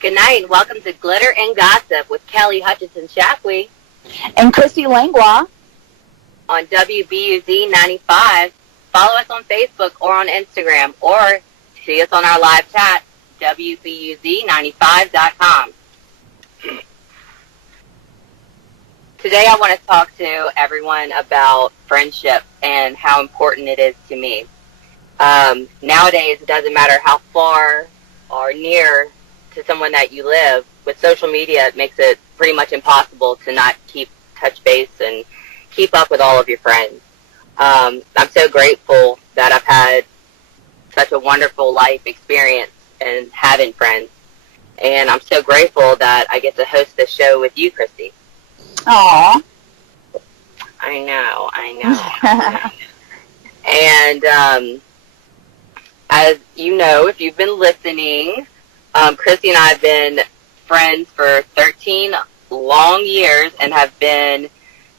Good night, and welcome to Glitter and Gossip with Kelly Hutchinson Shapwee and Christy Langlois on WBUZ 95. Follow us on Facebook or on Instagram, or see us on our live chat, WBUZ95.com. Today I want to talk to everyone about friendship and how important it is to me. Nowadays, it doesn't matter how far or near to someone that you live. With social media, it makes it pretty much impossible to not keep touch base and keep up with all of your friends. I'm so grateful that I've had such a wonderful life experience and having friends. And I'm so grateful that I get to host this show with you, Christy. Aww. I know. And as you know, if you've been listening, Christy and I have been friends for 13 long years and have been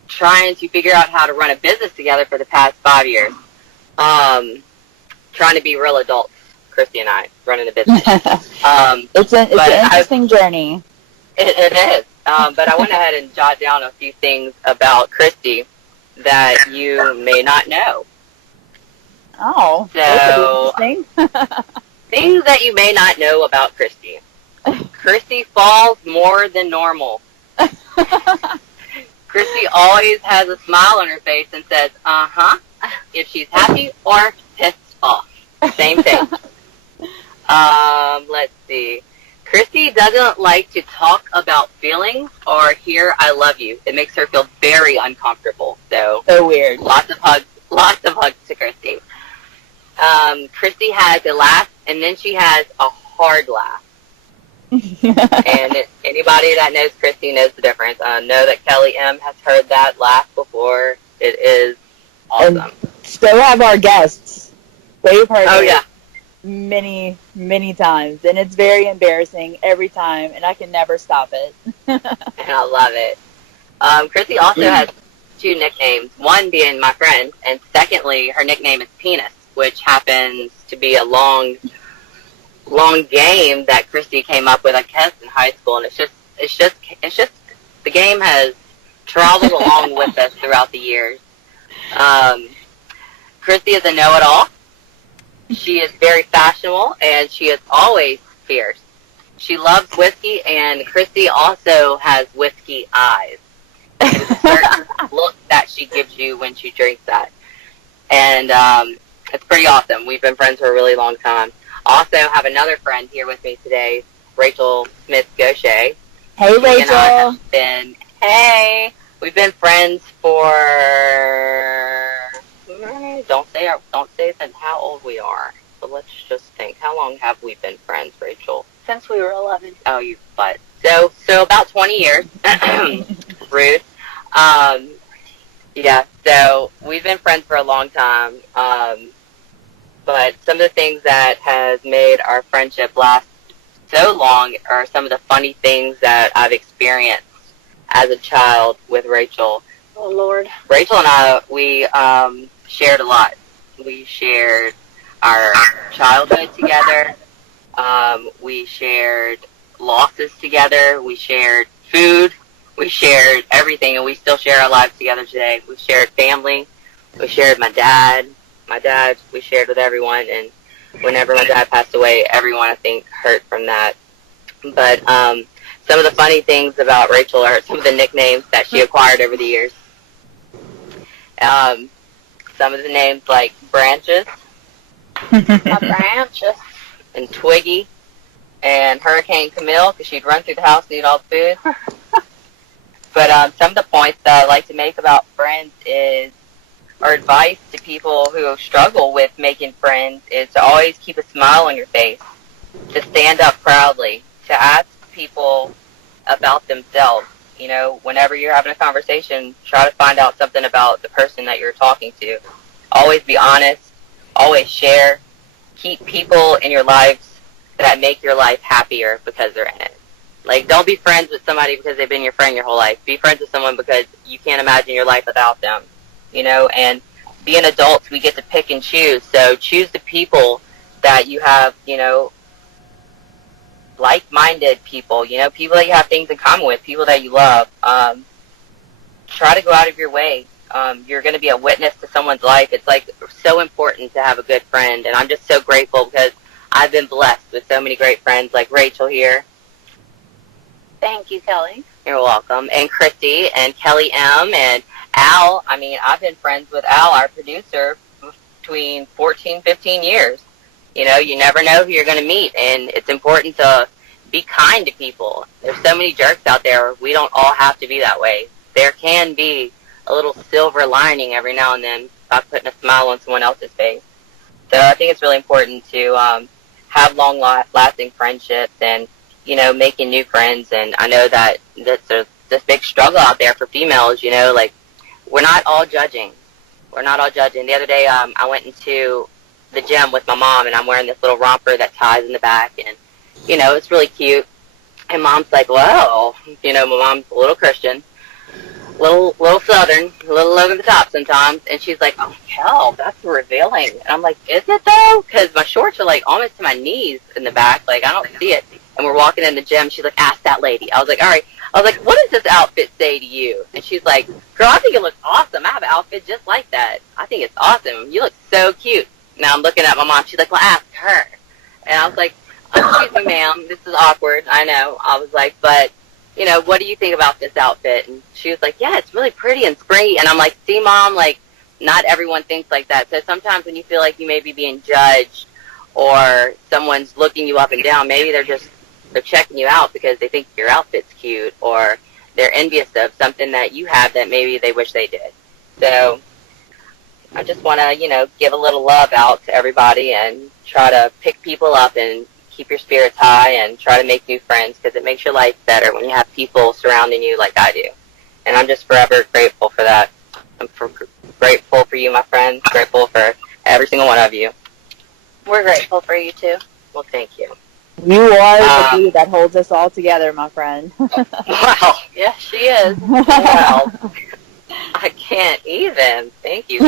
trying to figure out how to run a business together for the past 5 years. Trying to be real adults, Christy and I, running a business. It's an interesting journey. It is. But I went ahead and jotted down a few things about Christy that you may not know. Oh, so interesting. Things that you may not know about Christy. Christy falls more than normal. Christy always has a smile on her face and says, uh-huh, if she's happy or pissed off. Same thing. Let's see. Christy doesn't like to talk about feelings or hear I love you. It makes her feel very uncomfortable. So weird. Lots of hugs to Christy. Christy has a laugh, and then she has a hard laugh. And anybody that knows Christy knows the difference. Know that Kelli M has heard that laugh before. It is awesome. And so have our guests. They've heard it many, many times, and it's very embarrassing every time, and I can never stop it. And I love it. Christy also has 2 nicknames, one being my friend, and secondly, her nickname is Penis, which happens to be a long game that Christy came up with, I guess, in high school, and it's just the game has traveled along with us throughout the years. Christy is a know-it-all. She is very fashionable, and she is always fierce. She loves whiskey, and Christy also has whiskey eyes. There's a certain look that she gives you when she drinks that. And it's pretty awesome. We've been friends for a really long time. Also have another friend here with me today, Rachel Smith-Gaucher. Hey, Rachel. We've been friends for... Don't say how old we are. But let's just think. How long have we been friends, Rachel? Since we were 11. Oh, you butt. So about 20 years. Rude. Yeah, so we've been friends for a long time. But some of the things that has made our friendship last so long are some of the funny things that I've experienced as a child with Rachel. Oh, Lord. Rachel and I, we shared a lot. We shared our childhood together. We shared losses together. We shared food. We shared everything, and we still share our lives together today. We shared family. We shared my dad. We shared with everyone, and whenever my dad passed away, everyone, I think, hurt from that. But some of the funny things about Rachel are some of the nicknames that she acquired over the years. Some of the names like Branches, Branches, and Twiggy, and Hurricane Camille, because she'd run through the house and eat all the food. But some of the points that I like to make about friends or advice to people who struggle with making friends is to always keep a smile on your face, to stand up proudly, to ask people about themselves. You know, whenever you're having a conversation, try to find out something about the person that you're talking to. Always be honest. Always share. Keep people in your lives that make your life happier because they're in it. Like, don't be friends with somebody because they've been your friend your whole life. Be friends with someone because you can't imagine your life without them. You know, and being adults, we get to pick and choose. So choose the people that you have, you know, like-minded people, people that you have things in common with, people that you love. Try to go out of your way. You're going to be a witness to someone's life. It's like so important to have a good friend, and I'm just so grateful because I've been blessed with so many great friends like Rachel here. Thank you, Kelly. You're welcome. And Christy and Kelli M and Al. I mean, I've been friends with Al, our producer, between 14, 15 years. You never know who you're going to meet, and it's important to be kind to people. There's so many jerks out there. We don't all have to be that way. There can be a little silver lining every now and then by putting a smile on someone else's face. So I think it's really important to have long-lasting friendships and, making new friends. And I know that there's this big struggle out there for females, like we're not all judging. We're not all judging. The other day I went into the gym with my mom, and I'm wearing this little romper that ties in the back, and, it's really cute. And Mom's like, well, my mom's a little Christian, little Southern, a little over the top sometimes, and she's like, oh, hell, that's revealing. And I'm like, is it though? Because my shorts are like almost to my knees in the back, like I don't see it. And we're walking in the gym, she's like, ask that lady. I was like, all right. I was like, what does this outfit say to you? And she's like, girl, I think it looks awesome. I have an outfit just like that. I think it's awesome. You look so cute. Now I'm looking at my mom. She's like, well, ask her. And I was like, excuse me, ma'am, this is awkward. I know. I was like, but, what do you think about this outfit? And she was like, yeah, it's really pretty and springy. And I'm like, see, Mom, like, not everyone thinks like that. So sometimes when you feel like you may be being judged or someone's looking you up and down, maybe they're checking you out because they think your outfit's cute, or they're envious of something that you have that maybe they wish they did. So I just want to, give a little love out to everybody and try to pick people up and keep your spirits high and try to make new friends, because it makes your life better when you have people surrounding you like I do. And I'm just forever grateful for that. I'm grateful for you, my friends, grateful for every single one of you. We're grateful for you, too. Well, thank you. You are the glue that holds us all together, my friend. Wow. Yes, she is. Wow. I can't even. Thank you.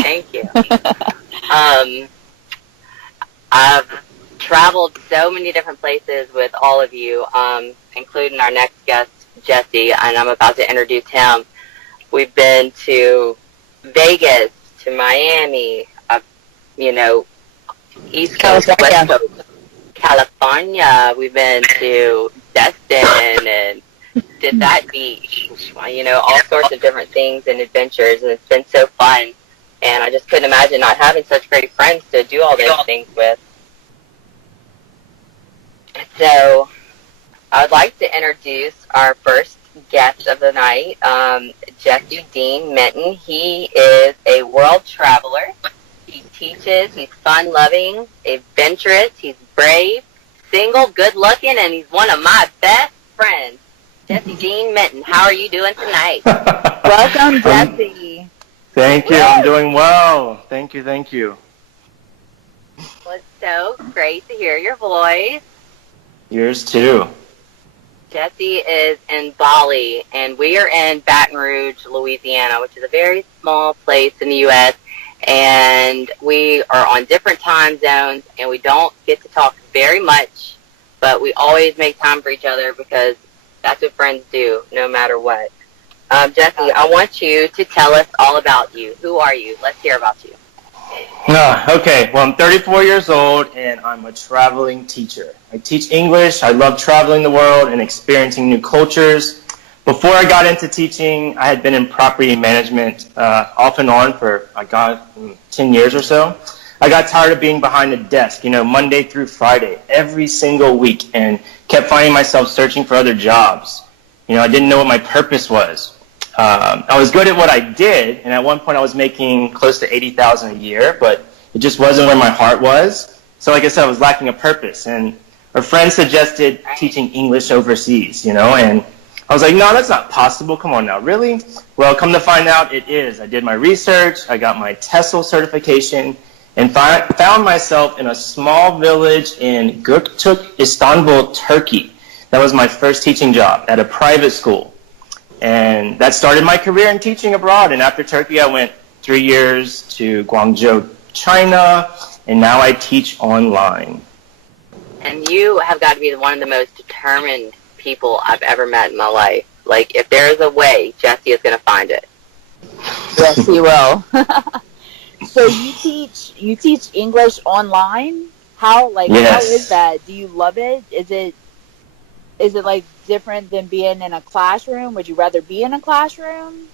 I've traveled so many different places with all of you, including our next guest, Jesse, and I'm about to introduce him. We've been to Vegas, to Miami, East Coast, West Coast, California. We've been to Destin and did that beach, all sorts of different things and adventures, and it's been so fun. And I just couldn't imagine not having such great friends to do all those things with. So I would like to introduce our first guest of the night, Jesse Dean Minton. He is a world traveler. He teaches, he's fun-loving, adventurous, he's brave, single, good-looking, and he's one of my best friends. Jesse Dean Minton, how are you doing tonight? Welcome, Jesse. Thank you. I'm doing well. Thank you. Well, it's so great to hear your voice. Yours too. Jesse is in Bali, and we are in Baton Rouge, Louisiana, which is a very small place in the U.S., and we are on different time zones, and we don't get to talk very much, but we always make time for each other because that's what friends do, no matter what. Jesse, I want you to tell us all about you. Who are you? Let's hear about you. Okay, well, I'm 34 years old, and I'm a traveling teacher. I teach English. I love traveling the world and experiencing new cultures. Before I got into teaching, I had been in property management off and on for, 10 years or so. I got tired of being behind the desk, Monday through Friday, every single week, and kept finding myself searching for other jobs. I didn't know what my purpose was. I was good at what I did, and at one point I was making close to $80,000 a year, but it just wasn't where my heart was. So like I said, I was lacking a purpose, and a friend suggested teaching English overseas, and I was like, no, that's not possible. Come on now, really? Well, come to find out, it is. I did my research, I got my TESOL certification, and found myself in a small village in Göktürk, Istanbul, Turkey. That was my first teaching job at a private school. And that started my career in teaching abroad. And after Turkey, I went 3 years to Guangzhou, China, and now I teach online. And you have got to be one of the most determined people I've ever met in my life. Like, if there is a way, Jesse is going to find it. Yes, he will. So you teach English online? How is that? Do you love it? Is it like different than being in a classroom? Would you rather be in a classroom?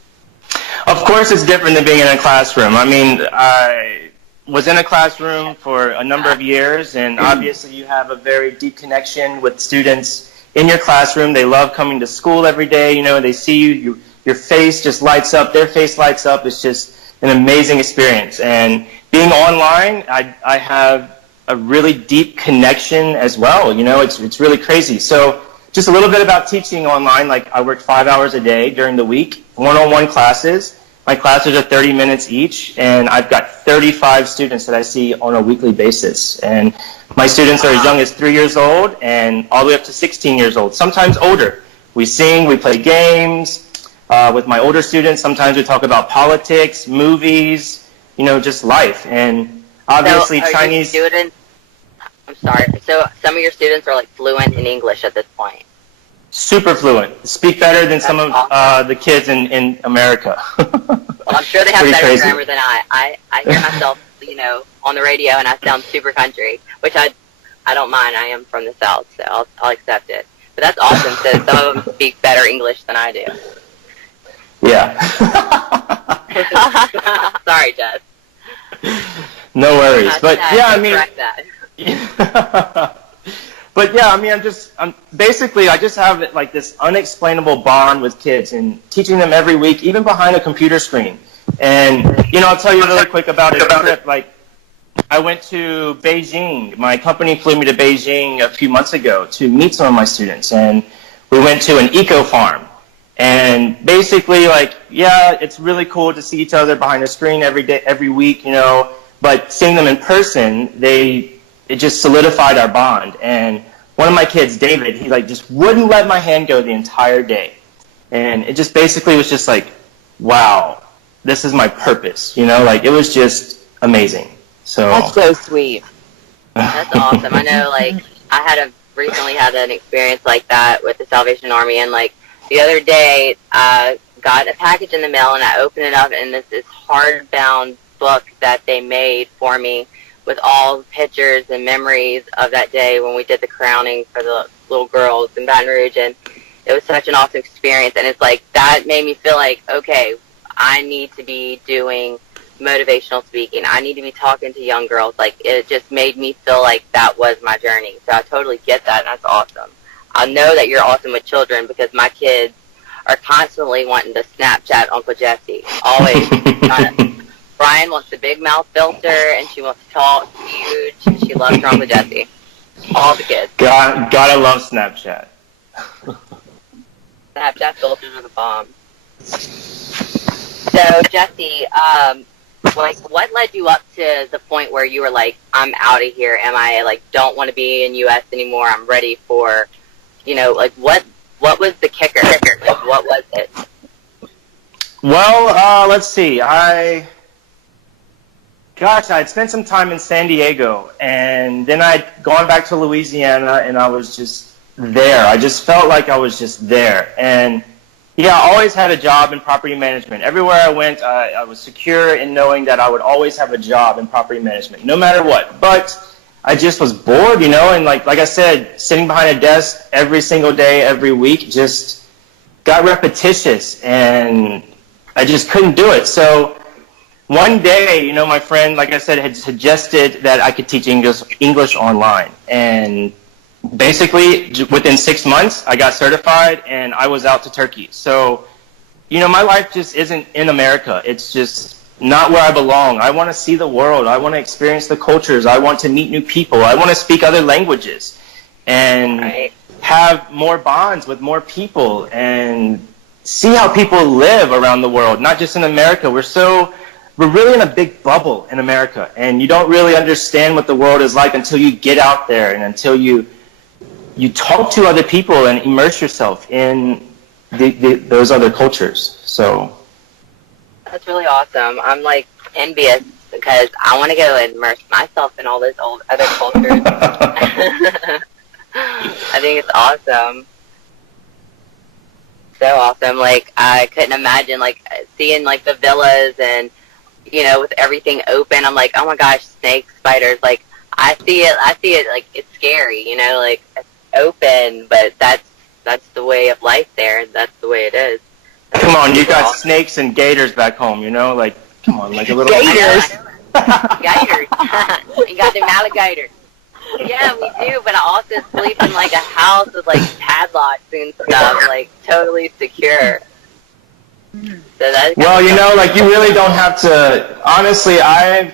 Of course it's different than being in a classroom. I mean, I was in a classroom for a number of years, and obviously you have a very deep connection with students in your classroom. They love coming to school every day. You know, they see you, your face just lights up, their face lights up. It's just an amazing experience. And being online, I have a really deep connection as well. You know, it's really crazy. So just a little bit about teaching online. Like, I work 5 hours a day during the week, one-on-one classes. My classes are 30 minutes each, and I've got 35 students that I see on a weekly basis. And my students are as young as 3 years old and all the way up to 16 years old, sometimes older. We sing, we play games. With my older students, sometimes we talk about politics, movies, you know, just life. And obviously Chinese... I'm sorry. So some of your students are like fluent in English at this point. Super fluent. Speak better than some of the kids in America. Well, I'm sure they have better crazy. grammar than I hear myself, you know, on the radio, and I sound super country, which I don't mind. I am from the South, so I'll accept it. But that's awesome. So some of them speak better English than I do. Yeah. Sorry, Jess. No worries. But yeah, I mean... But yeah, I mean, I just have like this unexplainable bond with kids and teaching them every week, even behind a computer screen. And, you know, I'll tell you really quick about a trip. Like, I went to Beijing. My company flew me to Beijing a few months ago to meet some of my students. And we went to an eco farm. And basically, like, yeah, it's really cool to see each other behind a screen every day, every week, you know, but seeing them in person, it just solidified our bond. And one of my kids, David, he like just wouldn't let my hand go the entire day. And it just basically was just like, wow, this is my purpose, you know, like it was just amazing. So that's so sweet. That's awesome. I know, like, I recently had an experience like that with the Salvation Army, and like the other day I got a package in the mail and I opened it up, and this hardbound book that they made for me with all pictures and memories of that day when we did the crowning for the little girls in Baton Rouge, and it was such an awesome experience. And it's like, that made me feel like, okay, I need to be doing motivational speaking. I need to be talking to young girls. Like, it just made me feel like that was my journey. So I totally get that, and that's awesome. I know that you're awesome with children because my kids are constantly wanting to Snapchat Uncle Jesse. Always. Brian wants the big mouth filter, and she wants to talk huge, and she loves her Uncle Jesse. All the kids. Gotta love Snapchat. Snapchat filters are the bomb. So, Jesse, like, what led you up to the point where you were like, I'm out of here, don't want to be in U.S. anymore, I'm ready for, you know, like, what was the kicker? Like, what was it? Well, let's see. I had spent some time in San Diego, and then I'd gone back to Louisiana, and I was just there. I just felt like I was just there. And, yeah, I always had a job in property management. Everywhere I went, I was secure in knowing that I would always have a job in property management, no matter what. But I just was bored, you know, and like I said, sitting behind a desk every single day, every week, just got repetitious, and I just couldn't do it. So one day, you know, my friend, like I said, had suggested that I could teach English online. And basically, within 6 months, I got certified, and I was out to Turkey. So, you know, my life just isn't in America. It's just not where I belong. I want to see the world. I want to experience the cultures. I want to meet new people. I want to speak other languages and have more bonds with more people and see how people live around the world, not just in America. We're really in a big bubble in America, and you don't really understand what the world is like until you get out there and until you talk to other people and immerse yourself in those other cultures. So that's really awesome. I'm like envious because I want to go and immerse myself in all those old other cultures. I think it's awesome. So awesome. Like, I couldn't imagine, like, seeing, like, the villas and, you know, with everything open. I'm like, oh my gosh, snakes, spiders. Like, I see it, like, it's scary, you know, like, it's open, but that's the way of life there. That's the way it is. Come on, you got snakes and gators back home, you know? Like, come on, like a little... Gators! Gators. You got them alligators. Yeah, we do, but I also sleep in, like, a house with, like, padlocks and stuff, like, totally secure. So that's well, you know, like, you really don't have to... Honestly, I've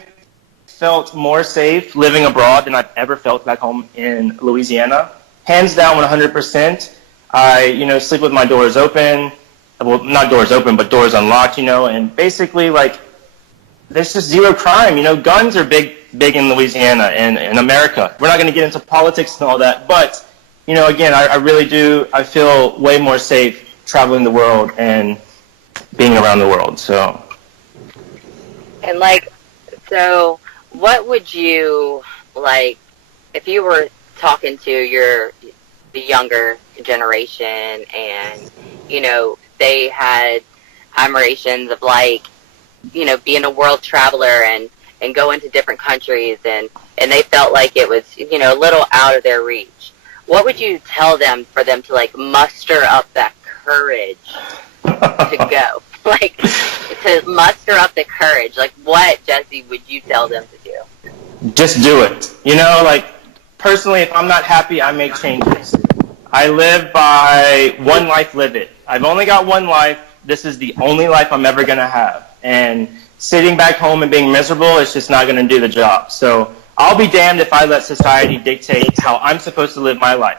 felt more safe living abroad than I've ever felt back home in Louisiana. Hands down, 100%. I, you know, sleep with my doors open. Well, not doors open, but doors unlocked, you know, and basically, like, there's just zero crime. You know, guns are big in Louisiana and in America. We're not going to get into politics and all that, but, you know, again, I really do, I feel way more safe traveling the world and being around the world, so. And, like, so what would you, like, if you were talking to the younger generation and, you know, they had admirations of, like, you know, being a world traveler and go into different countries and they felt like it was, you know, a little out of their reach. What would you tell them for them to, like, muster up that courage to go? Like, to muster up the courage. Like, what, Jesse, would you tell them to do? Just do it. You know, like, personally, if I'm not happy, I make changes. I live by one life, live it. I've only got one life. This is the only life I'm ever going to have. And sitting back home and being miserable is just not going to do the job. So I'll be damned if I let society dictate how I'm supposed to live my life.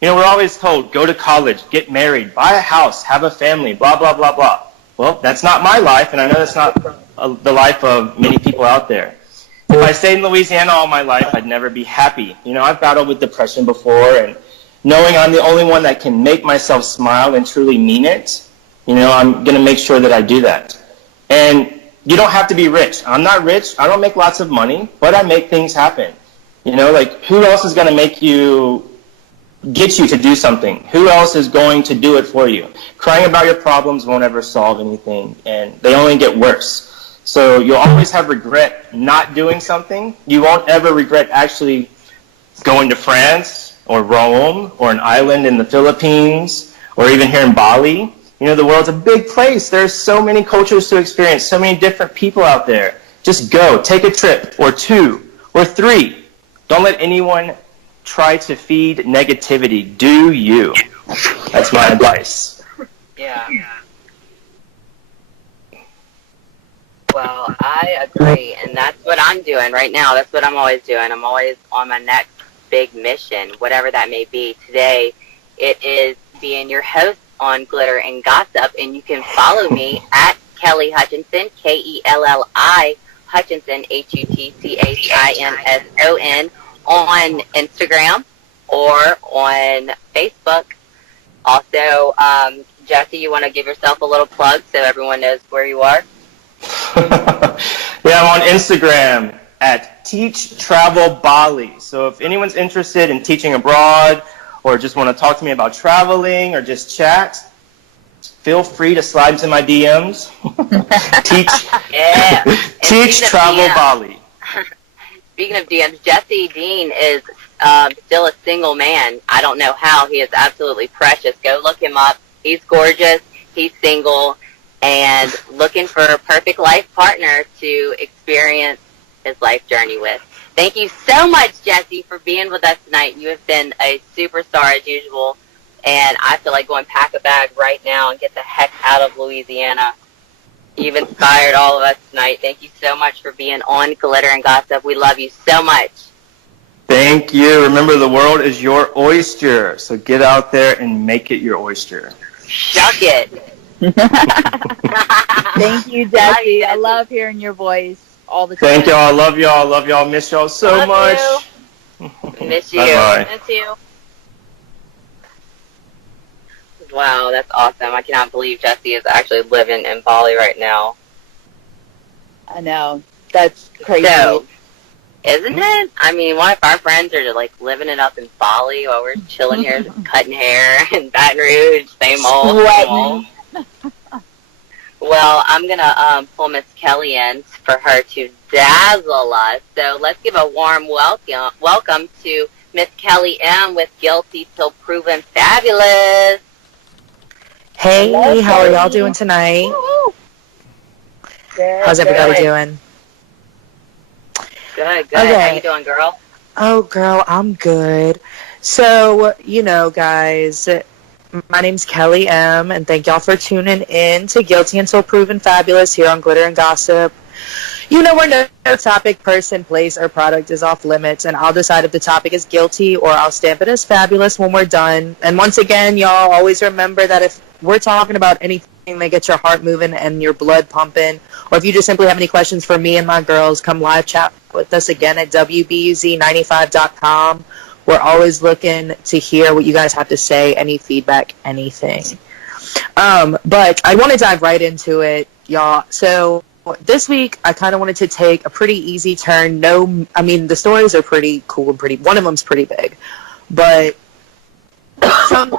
You know, we're always told, go to college, get married, buy a house, have a family, blah, blah, blah, blah. Well, that's not my life, and I know that's not the life of many people out there. If I stayed in Louisiana all my life, I'd never be happy. You know, I've battled with depression before, and knowing I'm the only one that can make myself smile and truly mean it, you know, I'm going to make sure that I do that. And you don't have to be rich. I'm not rich. I don't make lots of money, but I make things happen. You know, like, who else is going to get you to do something? Who else is going to do it for you? Crying about your problems won't ever solve anything, and they only get worse. So you'll always have regret not doing something. You won't ever regret actually going to France or Rome or an island in the Philippines or even here in Bali. You know, the world's a big place. There's so many cultures to experience, so many different people out there. Just go. Take a trip, or 2, or 3. Don't let anyone try to feed negativity. Do you. That's my advice. Yeah. Well, I agree, and that's what I'm doing right now. That's what I'm always doing. I'm always on my next big mission, whatever that may be. Today, it is being your host on Glitter and Gossip, and you can follow me at Kelly Hutchinson, Kelli Hutchinson, Hutchinson, on Instagram or on Facebook. Also, Jesse, you want to give yourself a little plug so everyone knows where you are? Yeah, I'm on Instagram at Teach Travel Bali. So if anyone's interested in teaching abroad or just want to talk to me about traveling or just chat, feel free to slide into my DMs. Teach Travel Bali. Speaking of DMs, Jesse Dean is still a single man. I don't know how. He is absolutely precious. Go look him up. He's gorgeous. He's single and looking for a perfect life partner to experience his life journey with. Thank you so much, Jesse, for being with us tonight. You have been a superstar as usual, and I feel like going pack a bag right now and get the heck out of Louisiana. You've inspired all of us tonight. Thank you so much for being on Glitter and Gossip. We love you so much. Thank you. Remember, the world is your oyster, so get out there and make it your oyster. Shuck it. Thank you, Jesse. I love hearing your voice all the time. Thank y'all. I love y'all. I love y'all. Miss y'all so much. Miss you. Bye-bye. Miss you. Wow, that's awesome. I cannot believe Jesse is actually living in Bali right now. I know. That's crazy. So, isn't it? I mean, what if our friends are like living it up in Bali while we're chilling here, cutting hair in Baton Rouge, same old, same old. Well, I'm gonna pull Miss Kelly in for her to dazzle us. So let's give a warm welcome to Miss Kelly M with Guilty Till Proven Fabulous. Hey, Hello, how are y'all Kelly. doing tonight? Good, How's everybody good. doing? Good, good. Okay. How you doing, girl? Oh, girl, I'm good. So, guys, my name's Kelly M, and thank y'all for tuning in to Guilty Until Proven Fabulous here on Glitter and Gossip. Where no topic, person, place, or product is off limits, and I'll decide if the topic is guilty or I'll stamp it as fabulous when we're done. And once again, y'all always remember that if we're talking about anything that gets your heart moving and your blood pumping, or if you just simply have any questions for me and my girls, come live chat with us again at WBUZ95.com. We're always looking to hear what you guys have to say, any feedback, anything. But I want to dive right into it, y'all. So this week, I kind of wanted to take a pretty easy turn. The stories are pretty cool and one of them's pretty big. But from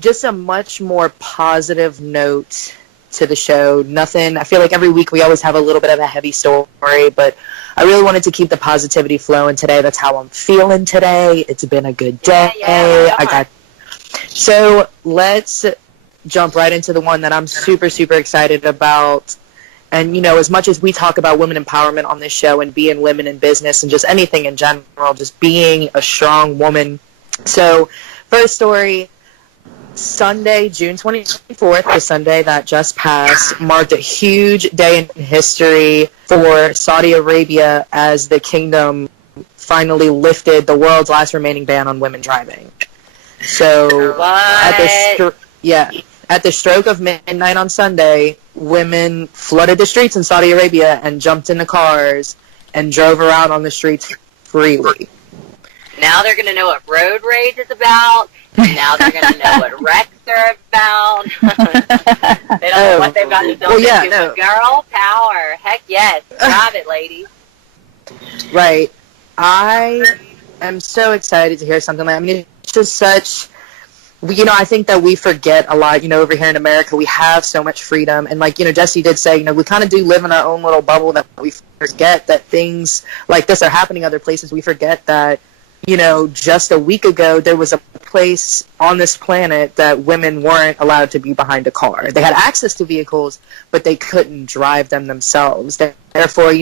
just a much more positive note to the show. Nothing, I feel like every week we always have a little bit of a heavy story, but I really wanted to keep the positivity flowing today. That's how I'm feeling today. It's been a good day. So let's jump right into the one that I'm super, super excited about. And, as much as we talk about women empowerment on this show and being women in business and just anything in general, just being a strong woman. So, first story, Sunday, June 24th, the Sunday that just passed, marked a huge day in history for Saudi Arabia as the kingdom finally lifted the world's last remaining ban on women driving. So, at the stroke of midnight on Sunday, women flooded the streets in Saudi Arabia and jumped into cars and drove around on the streets freely. Now they're going to know what road rage is about. And now they're going to know what wrecks are about. They don't know what they've got to build into. Girl power. Heck yes. Drive it, ladies. Right. I am so excited to hear something like that. I mean, it's just such... I think that we forget a lot, over here in America, we have so much freedom. And Jesse did say, we kind of do live in our own little bubble that we forget that things like this are happening other places. We forget that, just a week ago, there was a place on this planet that women weren't allowed to be behind a car. They had access to vehicles, but they couldn't drive them themselves. Therefore,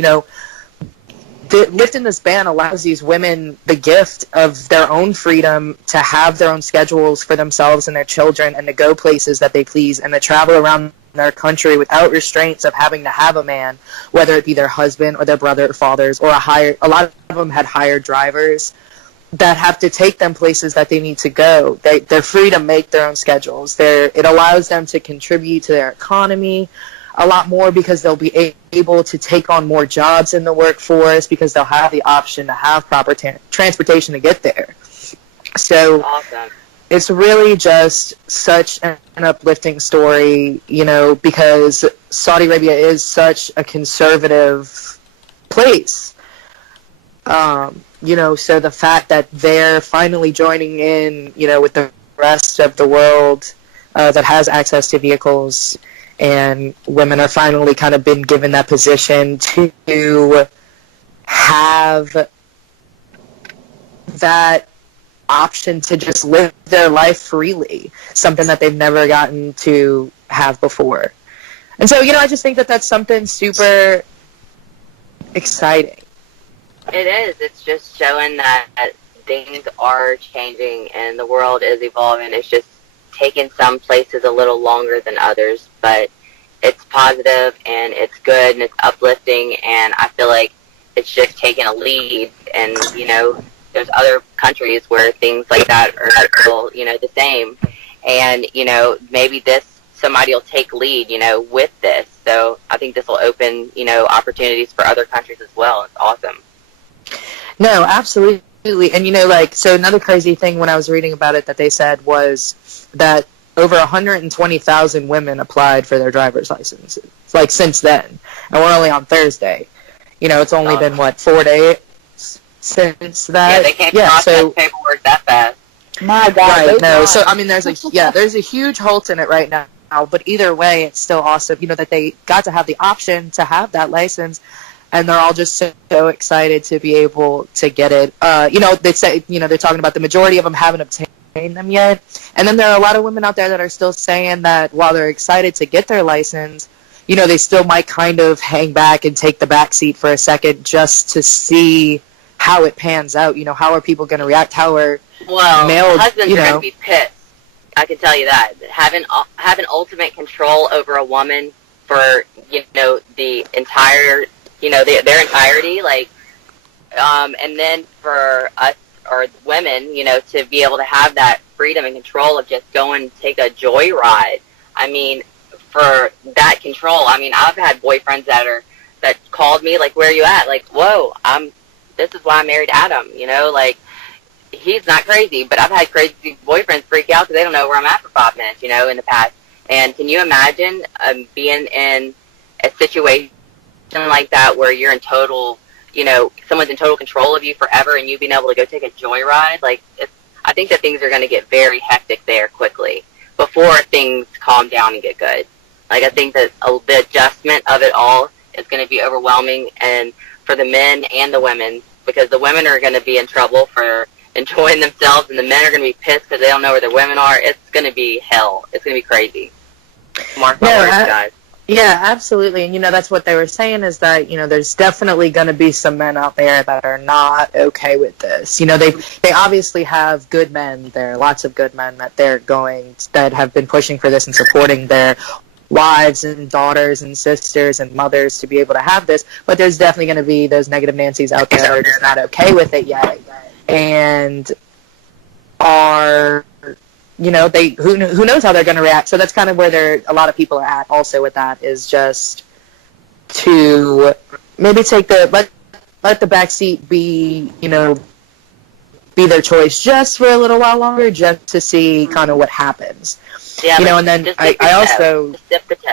lifting this ban allows these women the gift of their own freedom to have their own schedules for themselves and their children and to go places that they please and to travel around their country without restraints of having to have a man, whether it be their husband or their brother or fathers, or a lot of them had hired drivers that have to take them places that they need to go. They're free to make their own schedules. It allows them to contribute to their economy a lot more because they'll be able to take on more jobs in the workforce because they'll have the option to have proper transportation to get there. So awesome. It's really just such an uplifting story, because Saudi Arabia is such a conservative place. So the fact that they're finally joining in, with the rest of the world that has access to vehicles, and women are finally kind of been given that position to have that option to just live their life freely, something that they've never gotten to have before. And so, I just think that that's something super exciting. It is. It's just showing that things are changing and the world is evolving. It's just taken some places a little longer than others, but it's positive and it's good and it's uplifting, and I feel like it's just taking a lead. And there's other countries where things like that are still the same, and maybe somebody will take lead with this. So I think this will open opportunities for other countries as well. It's awesome. No, absolutely. And so another crazy thing when I was reading about it that they said was that over 120,000 women applied for their driver's licenses, since then. And we're only on Thursday. It's only been, 4 days since that? Yeah, they can't process paperwork that fast. My God. Right, no. So, I mean, there's a huge halt in it right now. But either way, it's still awesome, that they got to have the option to have that license. And they're all just so excited to be able to get it. They say, they're talking about the majority of them haven't obtained them yet. And then there are a lot of women out there that are still saying that while they're excited to get their license, they still might kind of hang back and take the back seat for a second just to see how it pans out. How are people going to react? How are husbands are going to be pissed. I can tell you that. Having ultimate control over a woman for, the entire... their entirety, and then for us or women, to be able to have that freedom and control of just going and take a joyride. I mean, for that control, I've had boyfriends that called me, like, where are you at? Like, whoa, this is why I married Adam, he's not crazy, but I've had crazy boyfriends freak out because they don't know where I'm at for 5 minutes, in the past. And can you imagine being in a situation like that where you're in total, someone's in total control of you forever and you being able to go take a joyride? I think that things are going to get very hectic there quickly before things calm down and get good. I think that the adjustment of it all is going to be overwhelming, and for the men and the women, because the women are going to be in trouble for enjoying themselves and the men are going to be pissed because they don't know where their women are. It's going to be hell. It's going to be crazy. Mark my words, guys. Yeah, absolutely. And, that's what they were saying is that, there's definitely going to be some men out there that are not okay with this. They obviously have good men there, lots of good men that have been pushing for this and supporting their wives and daughters and sisters and mothers to be able to have this. But there's definitely going to be those negative Nancys out there that are just not okay with it yet. And are... who knows how they're going to react. So that's kind of where a lot of people are at also with that, is just to maybe take let the backseat be, be their choice just for a little while longer, just to see kind of what happens. Yeah, and then I also... Just dip the toe.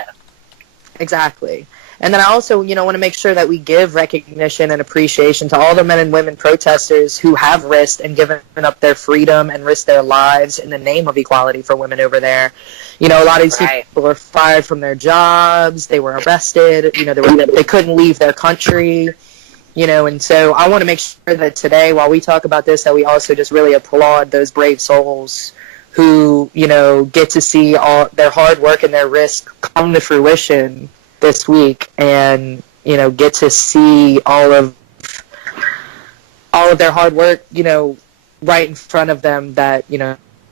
Exactly. And then I also, want to make sure that we give recognition and appreciation to all the men and women protesters who have risked and given up their freedom and risked their lives in the name of equality for women over there. A lot of these people were fired from their jobs. They were arrested. They couldn't leave their country. And so I want to make sure that today, while we talk about this, that we also just really applaud those brave souls who, get to see all their hard work and their risk come to fruition this week, and get to see all of their hard work right in front of them, that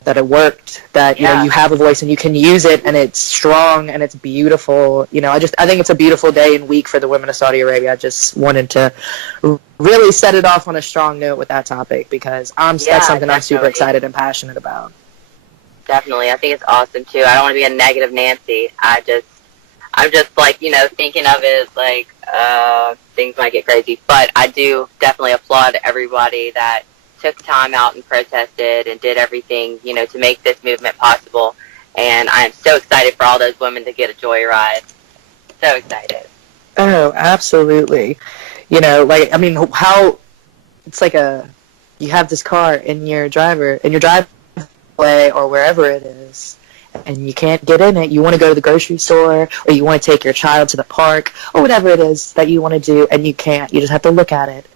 that it worked, that you have a voice and you can use it, and it's strong and it's beautiful. I think it's a beautiful day and week for the women of Saudi Arabia. I just wanted to really set it off on a strong note with that topic, because that's something I'm super excited and passionate about. Definitely. I think it's awesome too. I don't want to be a negative Nancy. I'm just thinking of it as things might get crazy. But I do definitely applaud everybody that took time out and protested and did everything, to make this movement possible. And I am so excited for all those women to get a joyride. So excited. Oh, absolutely. How it's you have this car in your driveway or wherever it is, and you can't get in it. You want to go to the grocery store, or you want to take your child to the park, or whatever it is that you want to do, and you can't. You just have to look at it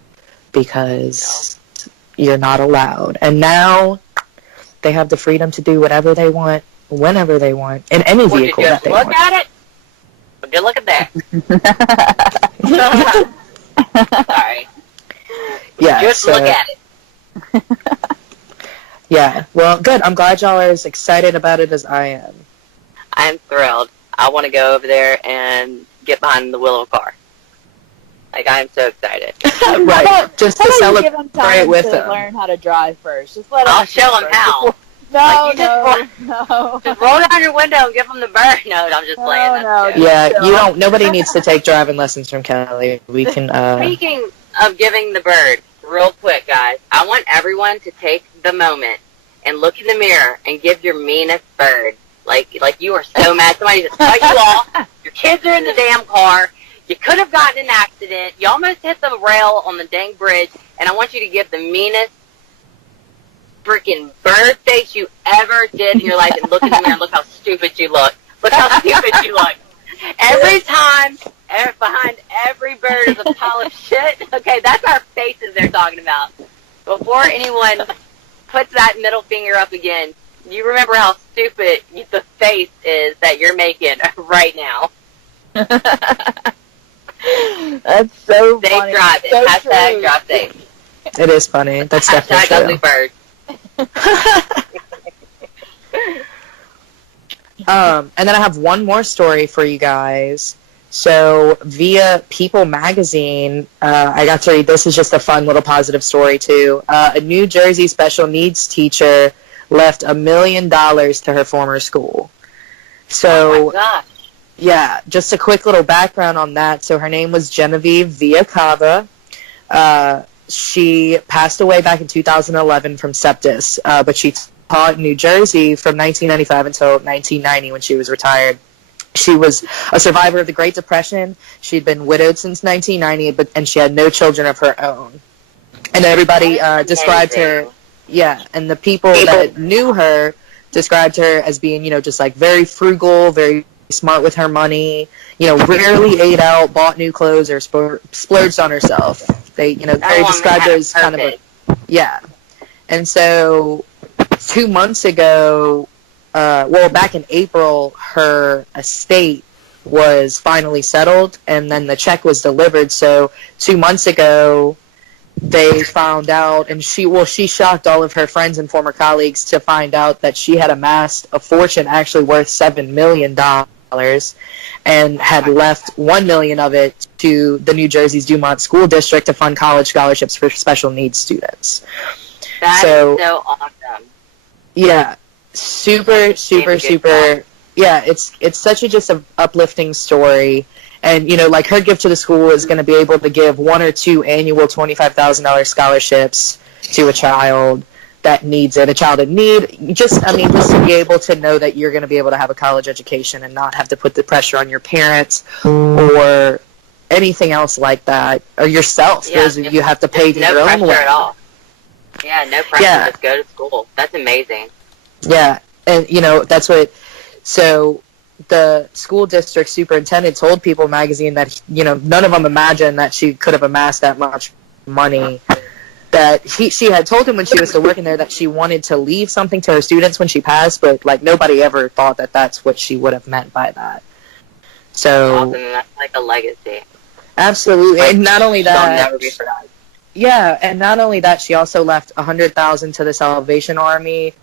because you're not allowed. And now they have the freedom to do whatever they want, whenever they want, in any vehicle that they want. Look at it? Would you look at that? Sorry. Yeah, just look at it. Yeah, well, good. I'm glad y'all are as excited about it as I am. I'm thrilled. I want to go over there and get behind the wheel of a car. I'm so excited. Right, just to celebrate give them time with to them. learn how to drive first. I'll show them how. No. Just roll down your window and give them the bird. No, I'm just playing. No. Yeah, nobody needs to take driving lessons from Kelly. We can, Speaking of giving the bird, real quick, guys, I want everyone to take the moment and look in the mirror and give your meanest bird. Like you are so mad. Somebody just cut you off. Your kids are in the damn car. You could have gotten in an accident. You almost hit the rail on the dang bridge, and I want you to give the meanest freaking bird face you ever did in your life and look in the mirror and look how stupid you look. Look how stupid you look. Every time, behind every bird is a pile of shit. Okay, that's our faces they're talking about. Before anyone puts that middle finger up again, you remember how stupid the face is that you're making right now. That's so Safe funny. drive. So Hashtag true. drive safe. It is funny. That's Hashtag definitely ugly true. bird. And then I have one more story for you guys. So via People magazine, I got to read, this is just a fun little positive story too. A New Jersey special needs teacher left $1 million to her former school. So, oh my gosh. yeah, just a quick little background on that. So her name was Genevieve Villacava. She passed away back in 2011 from sepsis, but she taught in New Jersey from 1995 until 1990 when she was retired. She was a survivor of the Great Depression. She'd been widowed since 1990, and she had no children of her own. And everybody described her, yeah, and the people that knew her described her as being, just like very frugal, very smart with her money, rarely ate out, bought new clothes, or splurged on herself. They described her as kind of a, yeah. And so 2 months ago, back in April, her estate was finally settled, and then the check was delivered. So 2 months ago, they found out, and she shocked all of her friends and former colleagues to find out that she had amassed a fortune actually worth $7 million and had left $1 million of it to the New Jersey's Dumont School District to fund college scholarships for special needs students. That is so awesome. Yeah. Super. Yeah, it's such a just a uplifting story. And, like her gift to the school is going to be able to give 1 or 2 annual $25,000 scholarships to a child that needs it, a child in need. Just to be able to know that you're going to be able to have a college education and not have to put the pressure on your parents or anything else like that, or yourself, because you have to pay your own way. No pressure at all. Yeah, no pressure. Yeah. Just go to school. That's amazing. Yeah, and, that's what... So the school district superintendent told People magazine that, none of them imagined that she could have amassed that much money. That she had told him when she was still working there that she wanted to leave something to her students when she passed, but, nobody ever thought that that's what she would have meant by that. So... Awesome, that's like a legacy. Absolutely, and not only that... She'll never be forgotten. Yeah, and not only that, she also left $100,000 to the Salvation Army,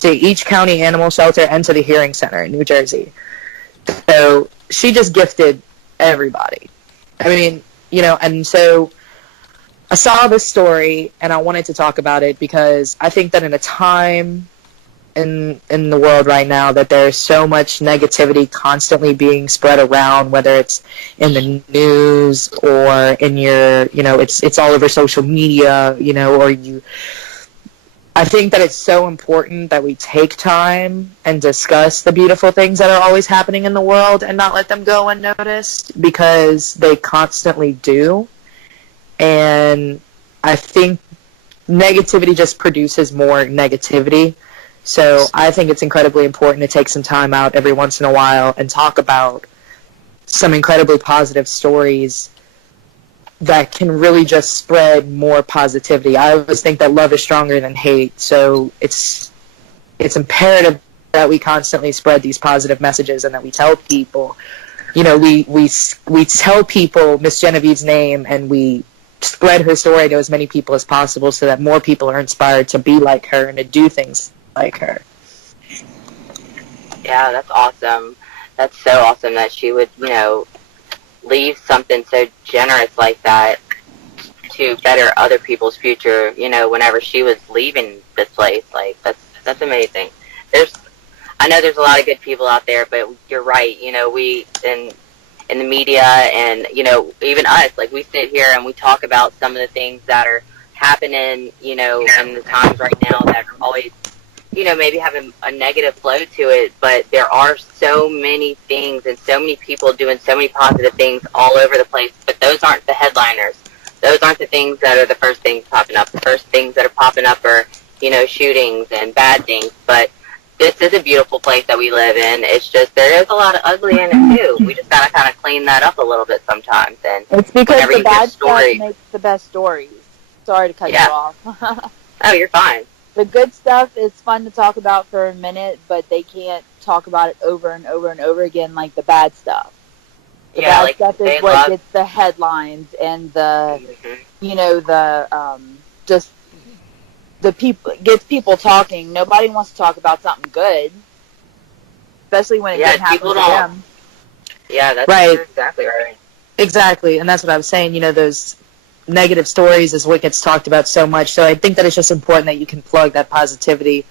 to each county animal shelter, and to the Hearing Center in New Jersey. So she just gifted everybody. And so I saw this story and I wanted to talk about it because I think that in a time in the world right now that there's so much negativity constantly being spread around, whether it's in the news or in your, it's all over social media, I think that it's so important that we take time and discuss the beautiful things that are always happening in the world and not let them go unnoticed, because they constantly do. And I think negativity just produces more negativity. So I think it's incredibly important to take some time out every once in a while and talk about some incredibly positive stories that can really just spread more positivity. I always think that love is stronger than hate, so it's imperative that we constantly spread these positive messages and that we tell people, we tell people Miss Genevieve's name and we spread her story to as many people as possible so that more people are inspired to be like her and to do things like her. Yeah, that's awesome. That's so awesome that she would, leave something so generous like that to better other people's future, whenever she was leaving this place. Like, that's amazing. I know there's a lot of good people out there, but you're right. We in the media and, even us, we sit here and we talk about some of the things that are happening, in the times right now that are always maybe have a negative flow to it, but there are so many things and so many people doing so many positive things all over the place, but those aren't the headliners. Those aren't the things that are the first things popping up. The first things that are popping up are, shootings and bad things, but this is a beautiful place that we live in. It's just, there is a lot of ugly in it too. We just gotta kind of clean that up a little bit sometimes. And it's because the bad stuff makes the best stories. Sorry to cut you off. Oh, you're fine. The good stuff is fun to talk about for a minute, but they can't talk about it over and over and over again like the bad stuff. The bad stuff is what gets the headlines and the, just the people, gets people talking. Nobody wants to talk about something good, especially when it doesn't happen to them. Yeah, that's right. Exactly right. Exactly, and that's what I was saying. Those negative stories is what gets talked about so much. So I think that it's just important that you can plug that positivity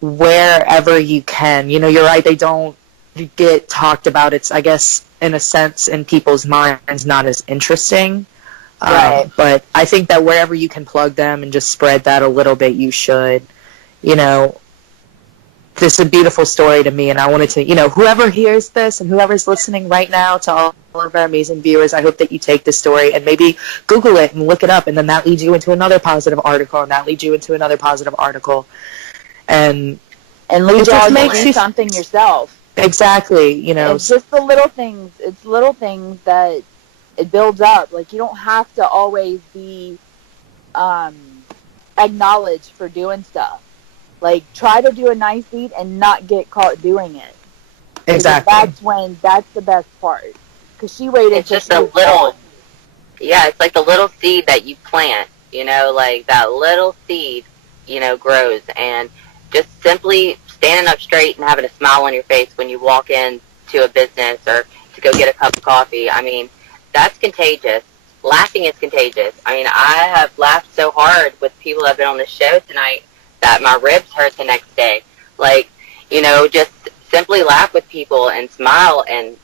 wherever you can. You're right, they don't get talked about. It's, I guess, in a sense, in people's minds, not as interesting. Right. But I think that wherever you can plug them and just spread that a little bit, you should. This is a beautiful story to me, and I wanted to, whoever hears this and whoever's listening right now, to all of our amazing viewers, I hope that you take this story and maybe Google it and look it up, and then that leads you into another positive article, and that leads you into another positive article. And leads you to do something yourself. Exactly, It's just the little things. It's little things that it builds up. Like, you don't have to always be acknowledged for doing stuff. Like, try to do a nice deed and not get caught doing it. Exactly. That's the best part. Because she waited. It's just a little, it's like the little seed that you plant, like that little seed, grows. And just simply standing up straight and having a smile on your face when you walk into a business or to go get a cup of coffee, I mean, that's contagious. Laughing is contagious. I mean, I have laughed so hard with people that have been on the show tonight that my ribs hurt the next day. Like, just simply laugh with people and smile and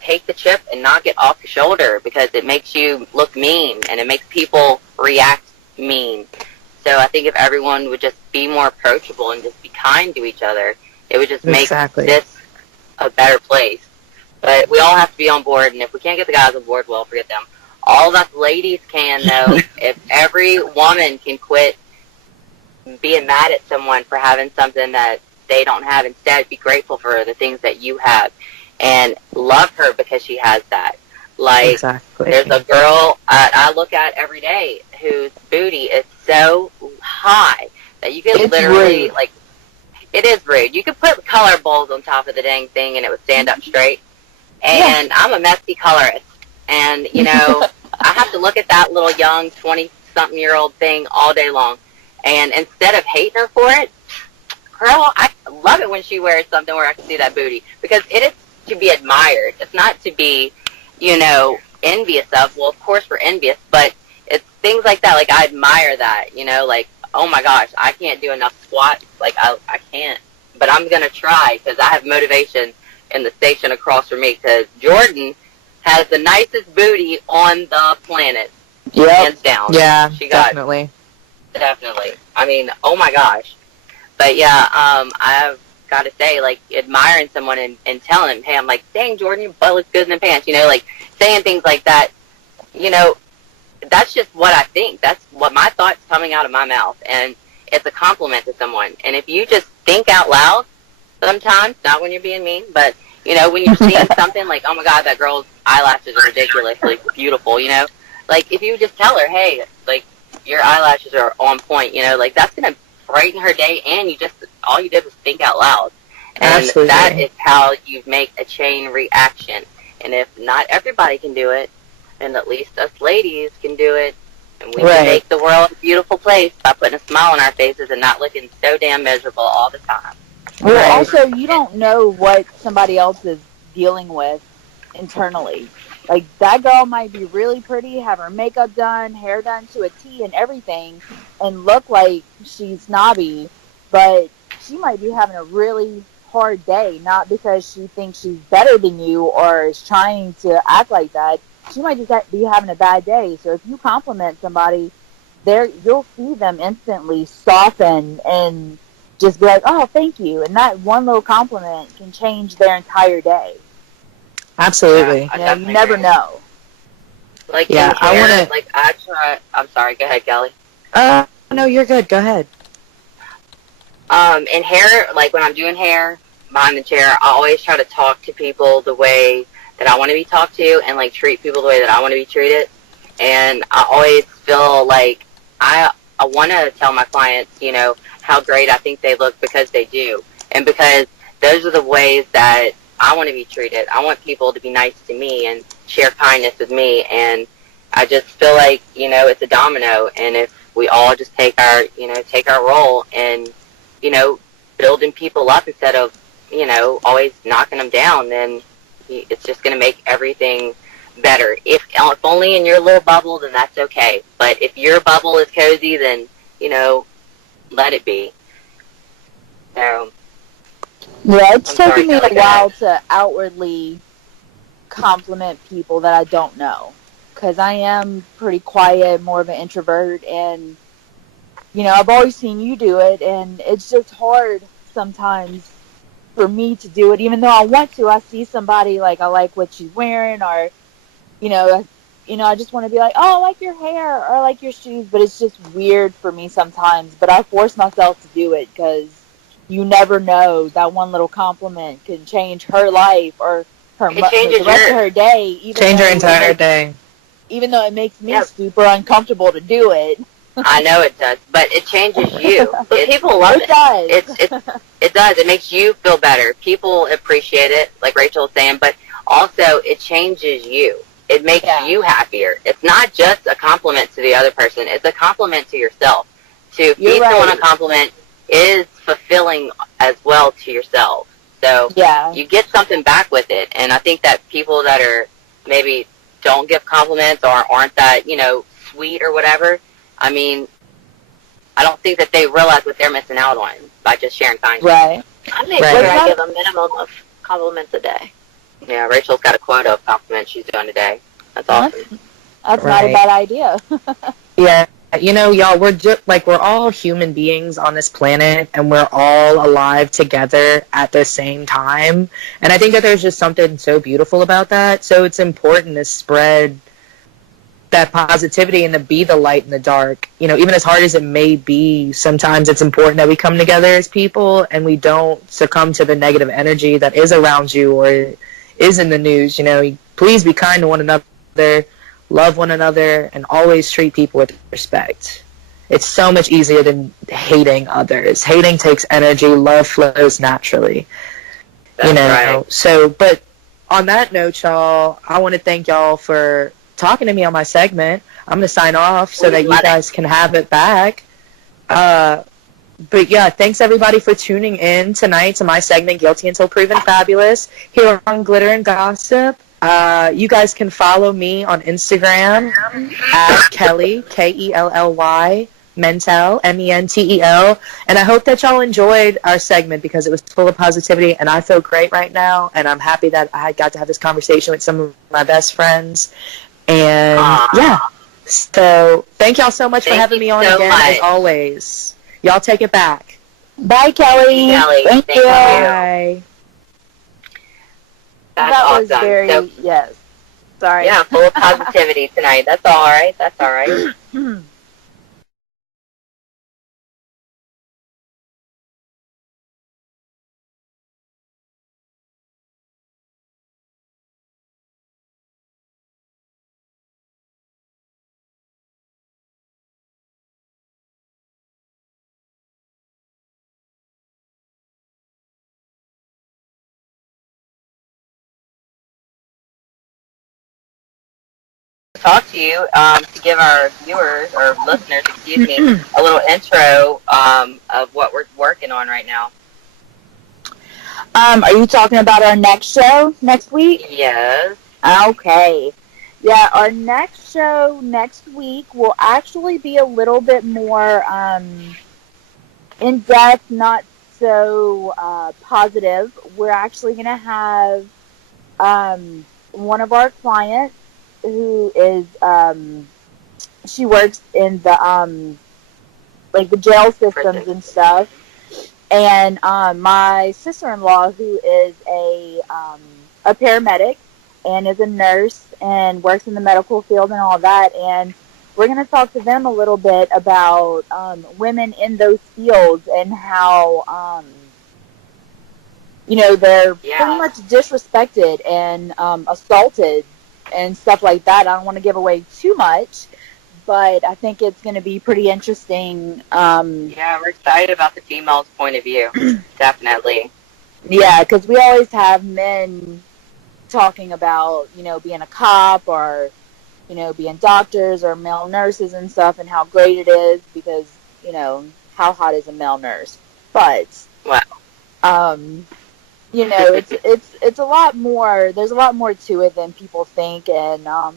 take the chip and knock it off your shoulder, because it makes you look mean and it makes people react mean. So I think if everyone would just be more approachable and just be kind to each other, it would just make this a better place. But we all have to be on board, and if we can't get the guys on board, well, forget them. All of us ladies can, though. If every woman can quit being mad at someone for having something that they don't have, instead be grateful for the things that you have and love her because she has that. Like, there's a girl I look at every day whose booty is so high that you can literally, rude. Like, it is rude. You could put color bowls on top of the dang thing and it would stand up straight. And I'm a messy colorist. And, I have to look at that little young 20-something-year-old thing all day long. And instead of hating her for it, girl, I love it when she wears something where I can see that booty. Because it is to be admired. It's not to be, envious of. Well, of course we're envious, but it's things like that. Like, I admire that, like, oh my gosh, I can't do enough squats. Like, I can't. But I'm going to try, because I have motivation in the station across from me, because Jordan has the nicest booty on the planet. Hands down. Yeah, she got definitely. Definitely. I mean, oh my gosh. But yeah, I've got to say, like, admiring someone and telling him, hey, I'm like, dang, Jordan, your butt looks good in the pants. Like, saying things like that, that's just what I think. That's what my thoughts coming out of my mouth. And it's a compliment to someone. And if you just think out loud sometimes, not when you're being mean, but, when you're seeing something like, oh my God, that girl's eyelashes are ridiculously beautiful, like, if you just tell her, hey, like, your eyelashes are on point, like, that's going to brighten her day, and all you did was think out loud. And Absolutely. That is how you make a chain reaction. And if not everybody can do it, then at least us ladies can do it. And we can make the world a beautiful place by putting a smile on our faces and not looking so damn miserable all the time. Well, also, you don't know what somebody else is dealing with internally. Like, that girl might be really pretty, have her makeup done, hair done to a T and everything, and look like she's snobby, but she might be having a really hard day, not because she thinks she's better than you or is trying to act like that. She might just be having a bad day. So if you compliment somebody you'll see them instantly soften and just be like, oh, thank you. And that one little compliment can change their entire day. Absolutely. Yeah, you never know. Like, yeah, I want to, like, I try, I'm sorry, go ahead, Kelly. No, you're good. Go ahead. In hair, like, when I'm doing hair behind the chair, I always try to talk to people the way that I want to be talked to and, like, treat people the way that I want to be treated. And I always feel like I want to tell my clients, you know, how great I think they look, because they do. And because those are the ways that I want to be treated. I want people to be nice to me and share kindness with me. And I just feel like, you know, it's a domino. And if we all just take our role and, you know, building people up instead of, you know, always knocking them down, then it's just going to make everything better. If only in your little bubble, then that's okay. But if your bubble is cozy, then, you know, let it be. So, yeah, it's taken me a while to outwardly compliment people that I don't know, because I am pretty quiet, more of an introvert, and, you know, I've always seen you do it, and it's just hard sometimes for me to do it, even though I want to. I see somebody, like, I like what she's wearing, or, you know, I just want to be like, oh, I like your hair, or I like your shoes, but it's just weird for me sometimes. But I force myself to do it, because you never know, that one little compliment can change her life or the rest of her day. Change her entire day. Even though it makes me super uncomfortable to do it. I know it does, but it changes you. People love it. It does. It makes you feel better. People appreciate it, like Rachel was saying, but also it changes you. It makes you happier. It's not just a compliment to the other person. It's a compliment to yourself. To feed someone a compliment is fulfilling as well to yourself. So you get something back with it. And I think that people that are maybe don't give compliments or aren't that, you know, sweet or whatever, I mean, I don't think that they realize what they're missing out on by just sharing kindness. Right. I make sure I give a minimum of compliments a day. Yeah, Rachel's got a quota of compliments she's doing today. That's awesome. That's not a bad idea. Yeah. You know, y'all, we're all human beings on this planet, and we're all alive together at the same time. And I think that there's just something so beautiful about that. So it's important to spread that positivity and to be the light in the dark. You know, even as hard as it may be, sometimes it's important that we come together as people and we don't succumb to the negative energy that is around you or is in the news. You know, please be kind to one another, love one another, and always treat people with respect. It's so much easier than hating others. Hating takes energy. Love flows naturally. That's right. So, but on that note, y'all, I want to thank y'all for talking to me on my segment. I'm going to sign off so that you guys can have it back. But yeah, thanks everybody for tuning in tonight to my segment, Guilty Until Proven Fabulous, here on Glitter and Gossip. You guys can follow me on Instagram at Kelly, Kelly, Mentel, Mentel. And I hope that y'all enjoyed our segment because it was full of positivity and I feel great right now. And I'm happy that I got to have this conversation with some of my best friends. And yeah, so thank y'all so much for having me on again, as always. Y'all take it back. Bye, Kelly. Thank you. Bye. That's that awesome. Was very, yes. Sorry. Yeah, full of positivity tonight. That's all right. That's all right. Talk to you to give our viewers or listeners, excuse me, a little intro of what we're working on right now. Are you talking about our next show next week? Yes. Okay. Yeah, our next show next week will actually be a little bit more in depth, not so positive. We're actually going to have one of our clients who is she works in the like the jail systems and stuff. And my sister-in-law, who is a paramedic and is a nurse and works in the medical field and all that, and we're going to talk to them a little bit about women in those fields and how they're pretty much disrespected and assaulted and stuff like that. I don't want to give away too much, but I think it's going to be pretty interesting. Yeah, we're excited about the female's point of view. Definitely. Yeah, because we always have men talking about, being a cop or, being doctors or male nurses and stuff and how great it is because, how hot is a male nurse? But, wow. it's a lot more, there's a lot more to it than people think. And I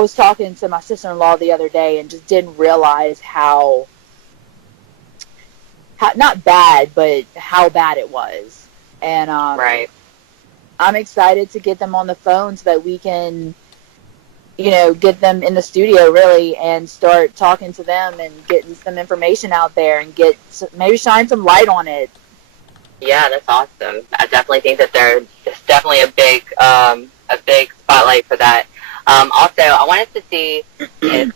was talking to my sister-in-law the other day and just didn't realize how not bad, but how bad it was. And right. I'm excited to get them on the phone so that we can, get them in the studio really and start talking to them and getting some information out there and maybe shine some light on it. Yeah, that's awesome. I definitely think that there's definitely a big spotlight for that. Also, I wanted to see if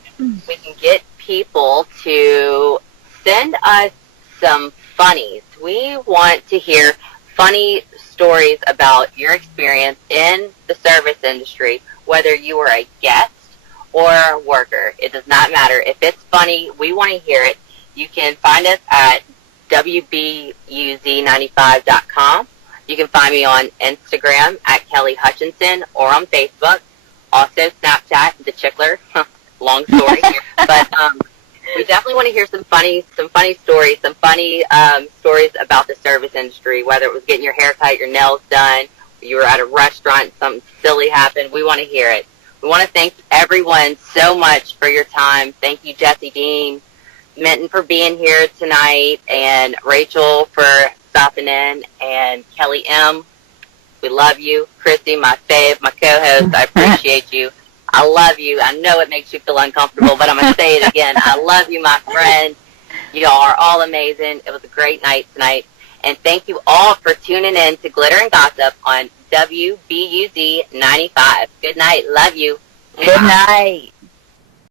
we can get people to send us some funnies. We want to hear funny stories about your experience in the service industry, whether you were a guest or a worker. It does not matter. If it's funny, we want to hear it. You can find us at WBUZ95.com. You can find me on Instagram at Kelly Hutchinson or on Facebook. Also Snapchat, the Chickler. Long story. But we definitely want to hear some funny stories, stories about the service industry, whether it was getting your hair cut, your nails done, you were at a restaurant, something silly happened. We want to hear it. We want to thank everyone so much for your time. Thank you, Jesse Dean, Minton for being here tonight, and Rachel for stopping in, and Kelli M. We love you. Christy, my fave, my co-host, I appreciate you. I love you. I know it makes you feel uncomfortable, but I'm going to say it again. I love you, my friend. You all are all amazing. It was a great night tonight. And thank you all for tuning in to Glitter and Gossip on WBUZ 95. Good night. Love you. Good night.